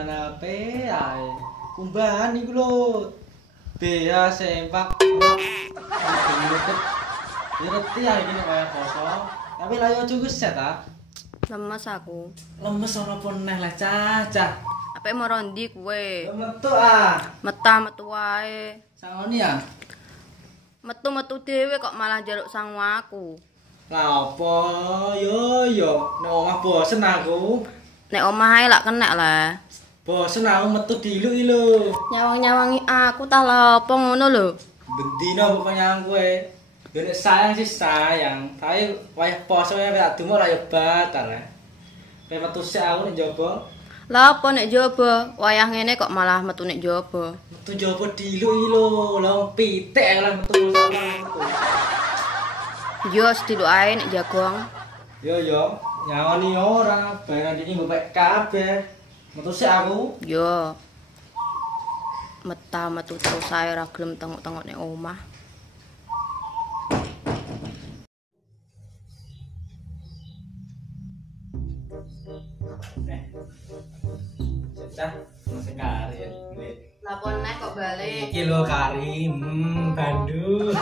kumbahan ape ae. Kumbahan iku lho. Bea sempak. Ngerti ya iki nek kaya poso. Tapi lah yo aja set ta. Lemes aku. Lemes ora apa neh lah cah. Ape moro ndi kowe? Metu ah. Metu wae. Sangoni ya. Metu dhewe kok malah njaluk sangu aku. Lah apa yo nek omah bosen aku. Nek omah ae lak kenek lah. Bosen aku metu diluk iki lho. Nyawang-nyawangi aku tah lha apa ngono lho. Bendina pokoknya kowe. Ya nek sayang sih sayang, tapi wayah poso ya tak dumo ra yo batal. Kowe metu sik aku nek njaba. Lah apa nek jaba? Wayah ngene kok malah metu nek jaba. Metu njaba diluk iki lho, lha pitik lah metu metu. Yo sediluk ae nek jagong. Yo nyawani ora, barang iki ngopek kabeh. Metu sik aku. Yo. Metu terus ae ora gelem tengok-tengok nek omah. Cah, masih kari ya. Lapor nek kok balik. Iki lho kari, bandu.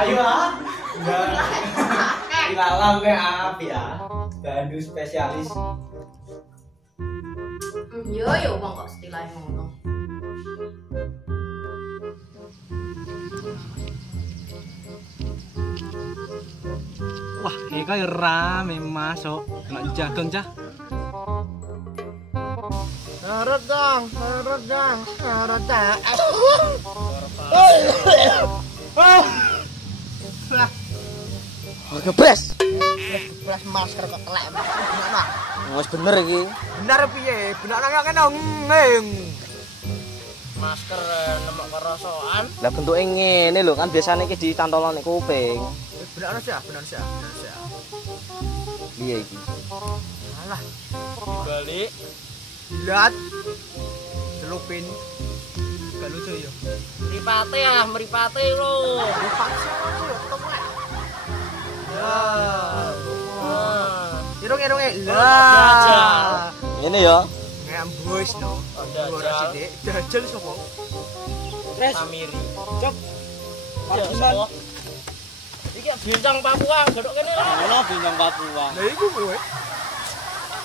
Ayo ah. Enggak. Ilalang ke api ya. Bandu spesialis. Yo wong kok stilahe ngono. Wah, ini kaya rame masuk. Kena jagung cah. Redang. Gebres masker kok telek. Gimana? Wis bener iki. Bener piye? Bener nang kene ngeng. Masker nemok kerosokan. Lah bentuke ngene lho kan biasane iki ditantolno nek kuping. Bener sih. Piye iki? Alah. Dibalik. Lihat. Celupin. Gak lucu ya. Mripate lho. Dipaksa aku ya ketemu nek. Ya. Irung-irunge. Lah. Ngene ya. Ngambus no. Ora sithik. Dajal sapa? Tres. Amiri. Cep. Parkiman. Iki bintang Papua, gedhok kene lho. Ono bintang Papua. Lah iku kowe.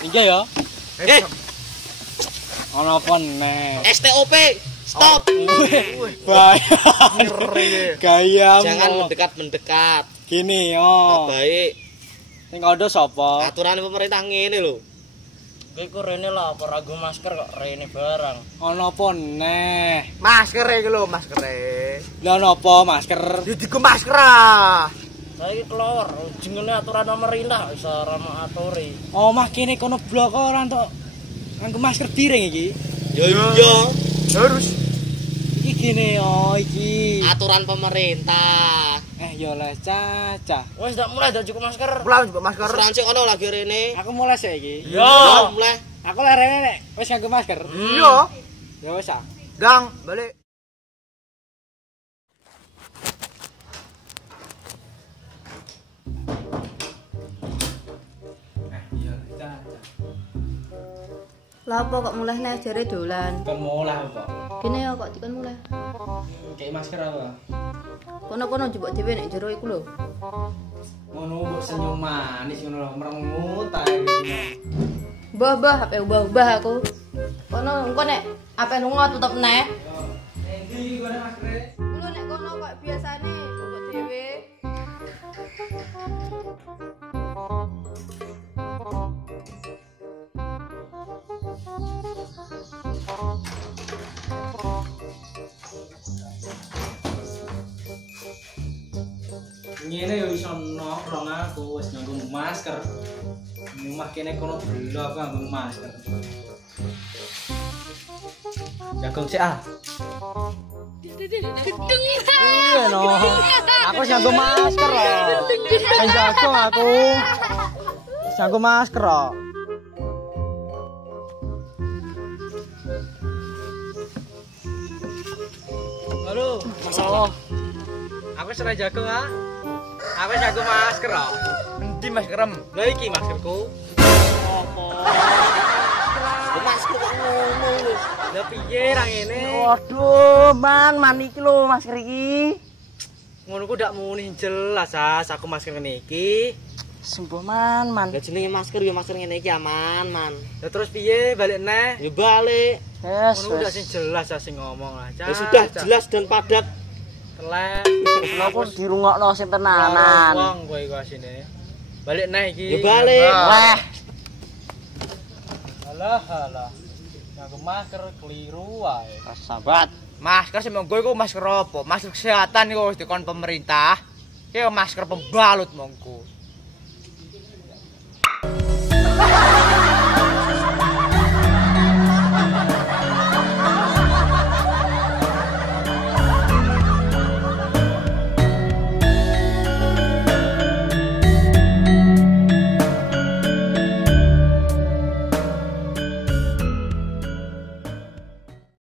Iki ya. Ono apa neh? STOP. Stop. Bahaya. Gaya. Jangan mendekat. Gini yo. Baik. Sing kandha sapa? Aturan pemerintah ngene lho. Kowe iku rene lho apa ragu masker kok rene barang. Ono apa neh? Masker iki lho, masker. Lah ono apa masker? Ya digo masker ah. Saiki kelawar jenenge aturan pemerintah iso rama aturi. Omah kene kono blok ora entuk nganggo masker piring iki. Ya iya. Harus. Iki gini yo iki. Aturan pemerintah. Ya les caca. Wis ndak mulai ndak cukup masker. Mulai juga masker. Rancik ono lagi rene. Aku mulai sik iki. Yo, mulai. Aku lek rene nek wis nganggo masker. Iya. Ya wis ah. Gang, balik. Iya, caca. Lah apa kok mulai nek jare dolan. Kon mulai kok. Kene ya kok dikon mulai. Kayak masker aku. Kono-kono jebok dhewe nek jero iku lho. Ngono mbok senyum manis ngono lho, merengut ae iki. Mbah, HP ubah-ubah aku. Kono engko nek HP lunga tutup neh. Endi gone maskere? Kulo nek kono kok biasane jebok dhewe. Ngene yo iso nongkrong aku wis nganggo masker. Omah kene kono blok nganggo masker. Jagung sik ah. Iya no. Aku wis nganggo masker kok. Wis jago aku. Wis nganggo masker kok. Halo. Oh. Aku serai jagung ah. Aku jago masker kok. Endi maskerem? Lah iki maskerku. Iki masker kok ngono lho. Lah piye ra ngene? Waduh, man iki lho masker iki. Ngono ku ndak muni jelas aku masker ngene iki. Sembuh man. Lah jenenge masker ya masker ngene iki aman, man. Ya terus piye balik neh? Ya balik. Yes. Ngono ku ndak sing jelas sing ngomong lah. Ya sudah jelas dan padat. Telek. Lha kok dirungokno sing tenanan. Wong kowe iku asine. Balik neh iki. Ya balik. Wah, Alah. Nganggo masker keliru wae. sahabat. Masker sing monggo iku masker apa? Masker kesehatan iku wis dikon pemerintah. Ki masker pembalut monggo.